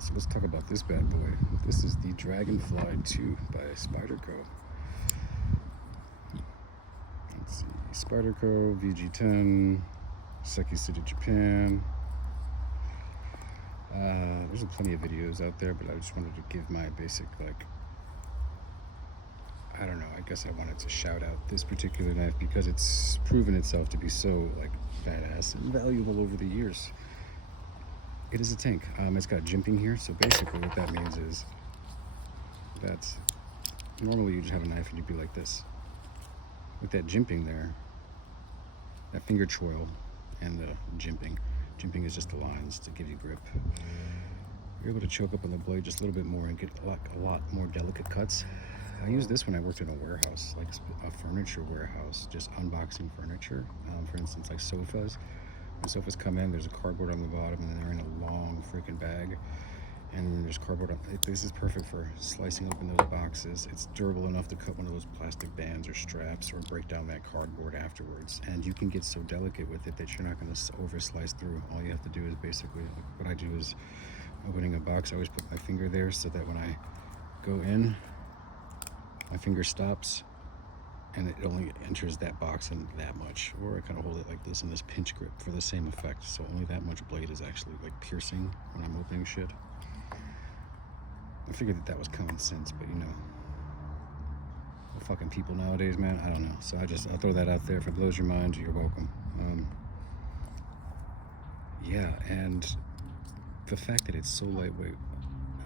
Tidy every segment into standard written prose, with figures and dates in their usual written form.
Alright, so let's talk about this bad boy. This is the Dragonfly 2 by Spyderco. Let's see, Spyderco, VG10, Seki City, Japan. There's plenty of videos out there, but I just wanted to give my basic, I don't know, I guess I wanted to shout out this particular knife because it's proven itself to be so, badass and valuable over the years. It is a tank. It's got jimping here, so basically what that means is that normally you just have a knife and you'd be like this. With that jimping there, that finger choil and the jimping is just the lines to give you grip. You're able to choke up on the blade just a little bit more and get a lot more delicate cuts. I used this when I worked in a warehouse, like a furniture warehouse, just unboxing furniture. For instance, like sofas. When sofas come in, there's a cardboard on the bottom, and then they're in a long freaking bag. And then there's cardboard on it. This is perfect for slicing open those boxes. It's durable enough to cut one of those plastic bands or straps or break down that cardboard afterwards. And you can get so delicate with it that you're not going to over slice through. All you have to do is basically, what I do is opening a box, I always put my finger there so that when I go in, my finger stops and it only enters that box in that much. Or I kind of hold it like this in this pinch grip for the same effect. So only that much blade is actually piercing when I'm opening shit. I figured that was common sense, but the fucking people nowadays, man, I don't know. So I'll throw that out there. If it blows your mind, you're welcome. Yeah, and the fact that it's so lightweight,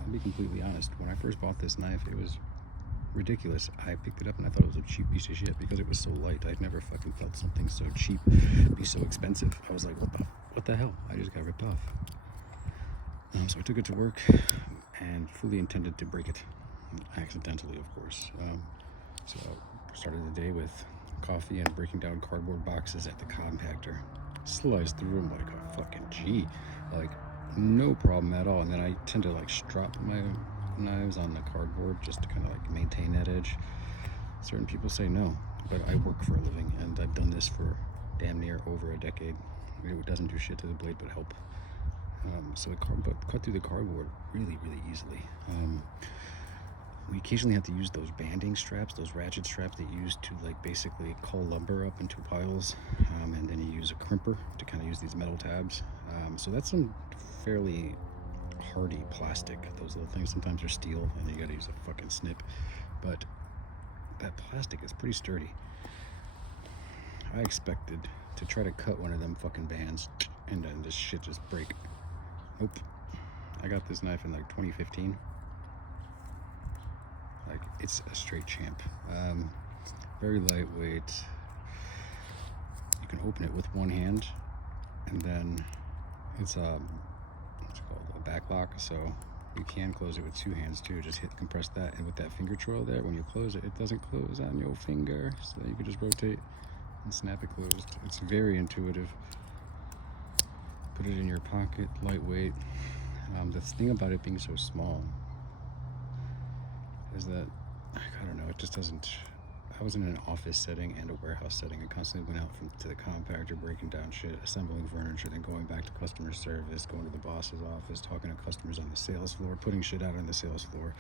I'll be completely honest. When I first bought this knife, it was ridiculous. I picked it up and I thought it was a cheap piece of shit because it was so light. I'd never fucking felt something so cheap be so expensive. I was like, what the hell? I just got ripped off. So I took it to work and fully intended to break it, accidentally, of course. So I started the day with coffee and breaking down cardboard boxes at the compactor. Sliced through them like a fucking G, no problem at all. And then I tend to strop my knives on the cardboard just to kind of maintain that edge. Certain people say no, but I work for a living and I've done this for damn near over a decade. It doesn't do shit to the blade but help. So it cut through the cardboard really, really easily. We occasionally have to use those banding straps, those ratchet straps that you use to basically cull lumber up into piles, and then you use a crimper to kind of use these metal tabs. So that's some fairly hardy plastic. Those little things, sometimes they're steel and you gotta use a fucking snip, but that plastic is pretty sturdy. I expected to try to cut one of them fucking bands and then this shit just break. Nope. I got this knife in 2015. It's a straight champ. Very lightweight. You can open it with one hand, and then it's called a back lock, so you can close it with two hands too. Just compress that, and with that finger choil there, when you close it, it doesn't close on your finger, so you can just rotate and snap it closed. It's very intuitive. Put it in your pocket, lightweight. The thing about it being so small is that, I don't know, it just doesn't. I was in an office setting and a warehouse setting. I constantly went out to the compactor, breaking down shit, assembling furniture, then going back to customer service, going to the boss's office, talking to customers on the sales floor, putting shit out on the sales floor.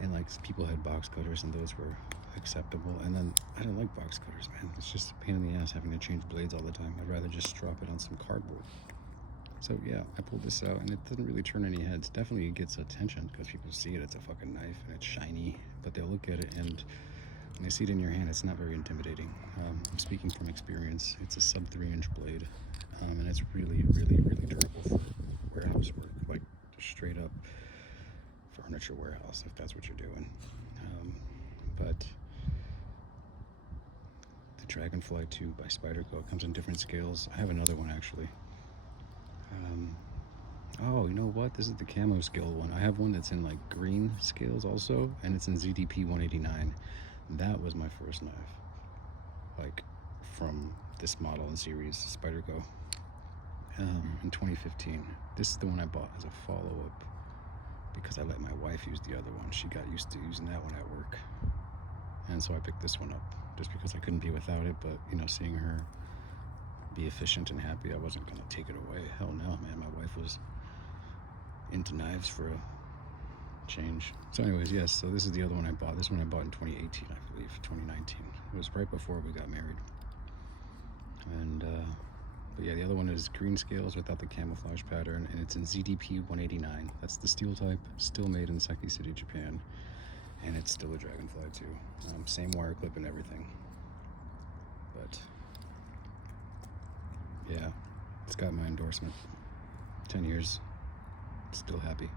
And people had box cutters and those were acceptable. And then I don't like box cutters, man. It's just a pain in the ass having to change blades all the time. I'd rather just drop it on some cardboard. So yeah, I pulled this out and it doesn't really turn any heads. Definitely it gets attention because people see it. It's a fucking knife and it's shiny, but they'll look at it and when they see it in your hand, it's not very intimidating. I'm speaking from experience. It's a sub 3-inch blade, and it's really, really, really durable for warehouse work, straight up furniture warehouse, if that's what you're doing. But the Dragonfly 2 by Spyderco comes in different scales. I have another one actually. Oh, you know what? This is the camo scale one. I have one that's in green scales also, and it's in ZDP 189. That was my first knife, from this model and series, Spyderco, in 2015. This is the one I bought as a follow-up because I let my wife use the other one. She got used to using that one at work, and so I picked this one up just because I couldn't be without it. But seeing her be efficient and happy, I wasn't gonna take it away. Hell no, man. My wife was into knives for a change. So anyways, yes, so this is the other one I bought. This one I bought in 2018, I believe, 2019. It was right before we got married. And but yeah, the other one is green scales without the camouflage pattern, and it's in ZDP 189. That's the steel type, still made in Saki City, Japan, and it's still a Dragonfly too. Same wire clip and everything. But yeah, it's got my endorsement. 10 years, still happy.